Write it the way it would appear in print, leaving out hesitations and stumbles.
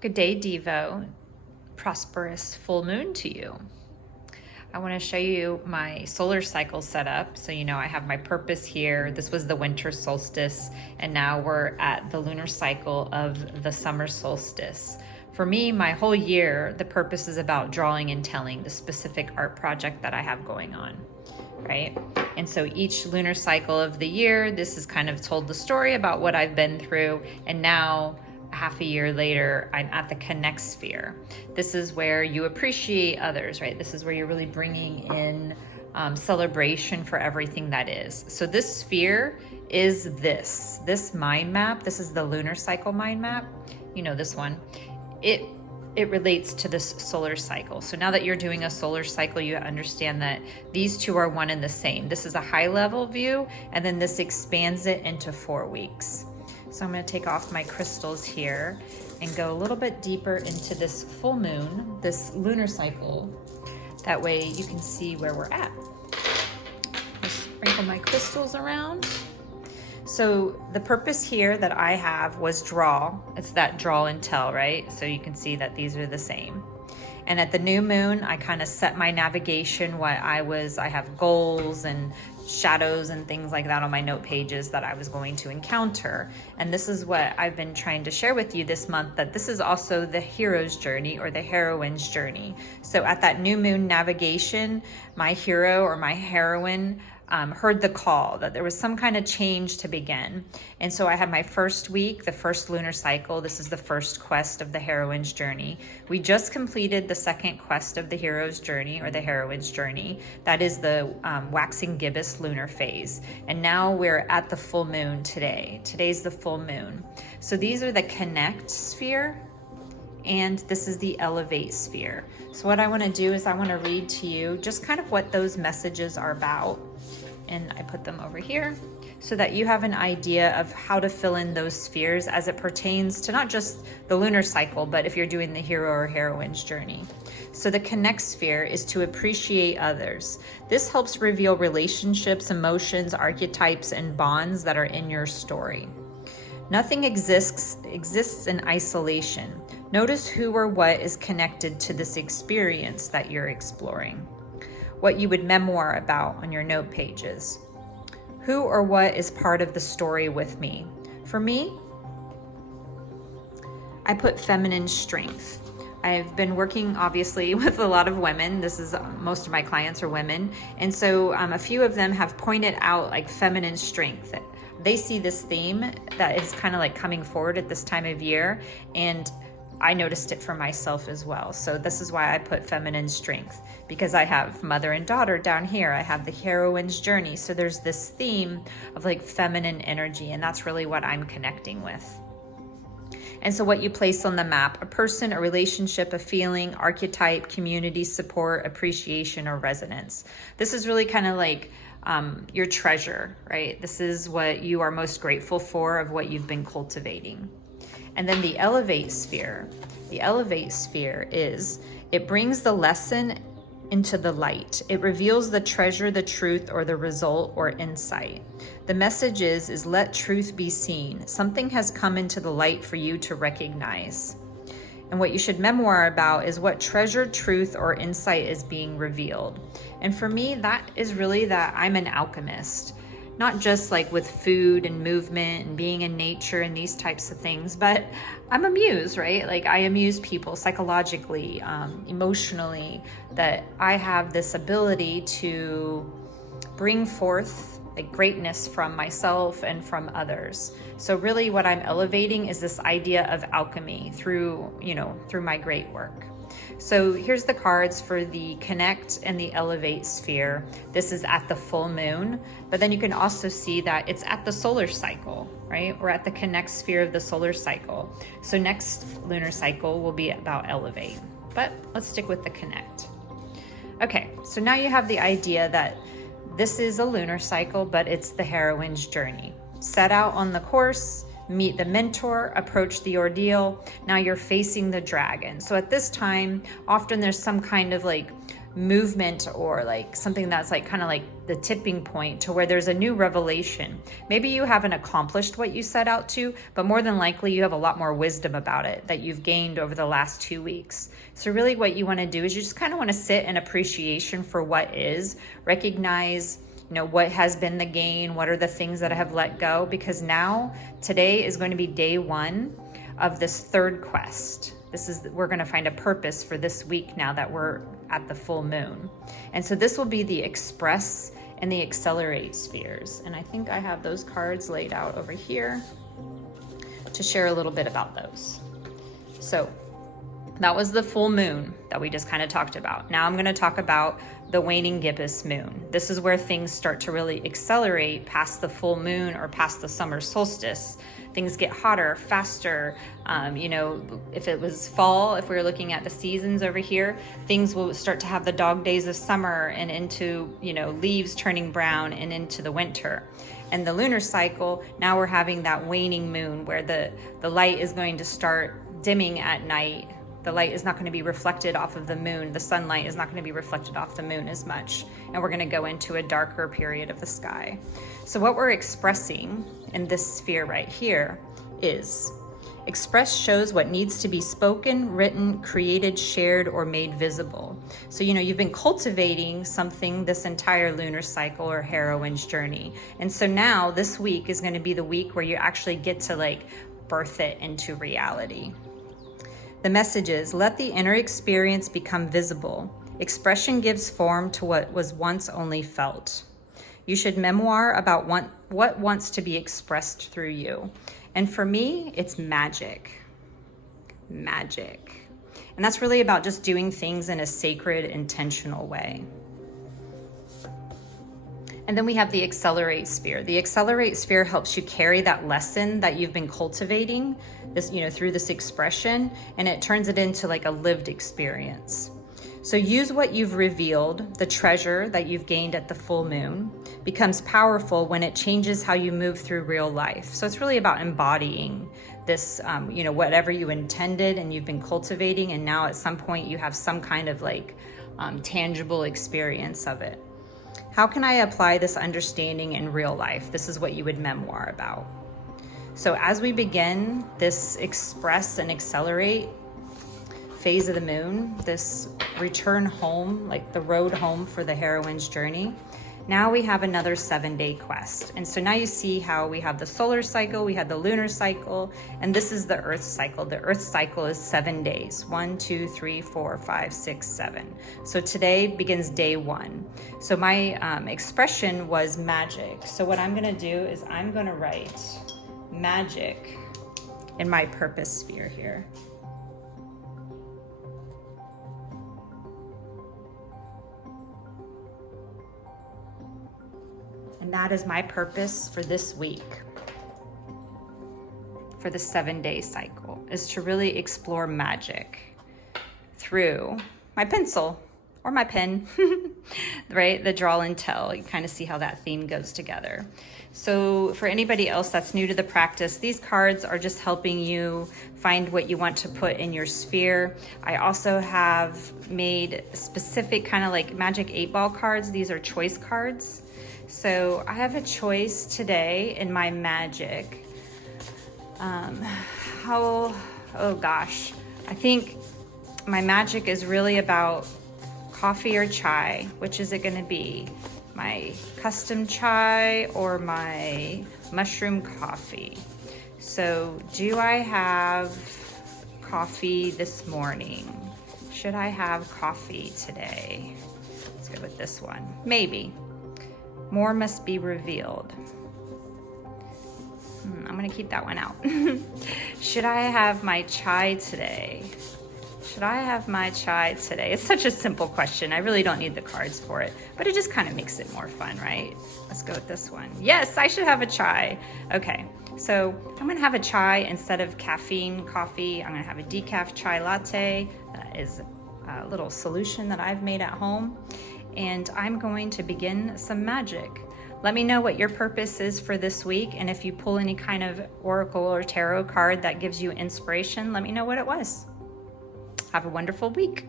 Good day, Devo. Prosperous full moon to you. I want to show you my solar cycle setup. So you know I have my purpose here. This was the winter solstice, and now we're at the lunar cycle of the summer solstice. For me, my whole year, the purpose is about drawing and telling the specific art project that I have going on, right? And so each lunar cycle of the year, this is kind of told the story about what I've been through, and now half a year later, I'm at the connect sphere. This is where you appreciate others, right? This is where you're really bringing in celebration for everything that is. So this sphere is this mind map. This is the lunar cycle mind map. You know this one. It relates to this solar cycle. So now that you're doing a solar cycle, you understand that these two are one and the same. This is a high level view, and then this expands it into 4 weeks. So I'm going to take off my crystals here and go a little bit deeper into this full moon, this lunar cycle. That way you can see where we're at. Just sprinkle my crystals around. So the purpose here that I have was draw. It's that draw and tell, right? So you can see that these are the same. And at the new moon, I kind of set my navigation, I have goals and shadows and things like that on my note pages that I was going to encounter. And this is what I've been trying to share with you this month, that this is also the hero's journey or the heroine's journey. So at that new moon navigation, my hero or my heroine heard the call that there was some kind of change to begin. And so I had my first week, the first lunar cycle. This is the first quest of the heroine's journey. We just completed the second quest of the hero's journey or the heroine's journey. That is the waxing gibbous lunar phase. And now we're at the full moon today. Today's the full moon. So these are the connect sphere, and this is the elevate sphere. So what I want to do is I want to read to you just kind of what those messages are about. And I put them over here so that you have an idea of how to fill in those spheres as it pertains to not just the lunar cycle, but if you're doing the hero or heroine's journey. So the connect sphere is to appreciate others. This helps reveal relationships, emotions, archetypes, and bonds that are in your story. Nothing exists in isolation. Notice who or what is connected to this experience that you're exploring. What you would memoir about on your note pages. Who or what is part of the story with me? For me, I put feminine strength. I've been working obviously with a lot of women. Most of my clients are women. And so a few of them have pointed out like feminine strength. They see this theme that is kind of like coming forward at this time of year, and I noticed it for myself as well. So this is why I put feminine strength, because I have mother and daughter down here. I have the heroine's journey. So there's this theme of like feminine energy, and that's really what I'm connecting with. And so what you place on the map, a person, a relationship, a feeling, archetype, community, support, appreciation, or resonance. This is really kind of like your treasure, right? This is what you are most grateful for of what you've been cultivating. And then the elevate sphere. The elevate sphere it brings the lesson into the light. It reveals the treasure, the truth, or the result or insight. The message is let truth be seen. Something has come into the light for you to recognize. And what you should memoir about is what treasure, truth, or insight is being revealed. And for me, that is really that I'm an alchemist. Not just like with food and movement and being in nature and these types of things, but I'm a muse, right? Like I amuse people psychologically, emotionally, that I have this ability to bring forth like greatness from myself and from others. So really what I'm elevating is this idea of alchemy through my great work. So here's the cards for the connect and the elevate sphere. This is at the full moon, but then you can also see that it's at the solar cycle, right? We're at the connect sphere of the solar cycle. So next lunar cycle will be about elevate, but let's stick with the connect. Okay, so now you have the idea that this is a lunar cycle, but it's the heroine's journey. Set out on the course, meet the mentor, approach the ordeal. Now you're facing the dragon. So at this time, often there's some kind of like movement or like something that's like kind of like the tipping point to where there's a new revelation. Maybe you haven't accomplished what you set out to, but more than likely you have a lot more wisdom about it that you've gained over the last 2 weeks. So really what you want to do is you just kind of want to sit in appreciation for what is, recognize, you know, what has been the gain, what are the things that I have let go, because now today is going to be day 1 of this third quest. We're going to find a purpose for this week now that we're at the full moon. And so this will be the express and the accelerate spheres. And I think I have those cards laid out over here to share a little bit about those. So that was the full moon that we just kind of talked about. Now I'm going to talk about the waning gibbous moon. This is where things start to really accelerate past the full moon or past the summer solstice. Things get hotter, faster. You know, if it was fall, if we were looking at the seasons over here, things will start to have the dog days of summer and into, you know, leaves turning brown and into the winter. And the lunar cycle, now we're having that waning moon where the light is going to start dimming at night. The light is not going to be reflected off of the moon. The sunlight is not going to be reflected off the moon as much. And we're going to go into a darker period of the sky. So what we're expressing in this sphere right here is express shows what needs to be spoken, written, created, shared, or made visible. So, you know, you've been cultivating something this entire lunar cycle or heroine's journey. And so now this week is going to be the week where you actually get to like birth it into reality. The message is, let the inner experience become visible. Expression gives form to what was once only felt. You should memoir about what wants to be expressed through you. And for me, it's magic. Magic. And that's really about just doing things in a sacred, intentional way. And then we have the accelerate sphere. The accelerate sphere helps you carry that lesson that you've been cultivating this, you know, through this expression, and it turns it into like a lived experience. So use what you've revealed, the treasure that you've gained at the full moon, becomes powerful when it changes how you move through real life. So it's really about embodying this, you know, whatever you intended and you've been cultivating, and now at some point you have some kind of like tangible experience of it. How can I apply this understanding in real life? This is what you would memoir about. So as we begin this express and accelerate phase of the moon, this return home, like the road home for the heroine's journey, now we have another 7-day quest. And so now you see how we have the solar cycle, we have the lunar cycle, and this is the earth cycle. The earth cycle is 7 days, 1, 2, 3, 4, 5, 6, 7. So today begins day 1. So my expression was magic. So what I'm gonna do is I'm gonna write magic in my purpose sphere here. And that is my purpose for this week, for the 7-day cycle, is to really explore magic through my pencil or my pen, right? The draw and tell. You kind of see how that theme goes together. So for anybody else that's new to the practice, these cards are just helping you find what you want to put in your sphere. I also have made specific kind of like magic 8-ball cards. These are choice cards. So I have a choice today in my magic. Oh gosh, I think my magic is really about coffee or chai. Which is it gonna be? My custom chai or my mushroom coffee? So do I have coffee this morning? Should I have coffee today? Let's go with this one. Maybe. More must be revealed. I'm gonna keep that one out. Should I have my chai today? Should I have my chai today? It's such a simple question. I really don't need the cards for it, but it just kind of makes it more fun, right? Let's go with this one. Yes, I should have a chai. Okay, so I'm gonna have a chai instead of caffeine coffee. I'm gonna have a decaf chai latte. That is a little solution that I've made at home. and I'm going to begin some magic. Let me know what your purpose is for this week, and if you pull any kind of oracle or tarot card that gives you inspiration, let me know what it was. Have a wonderful week.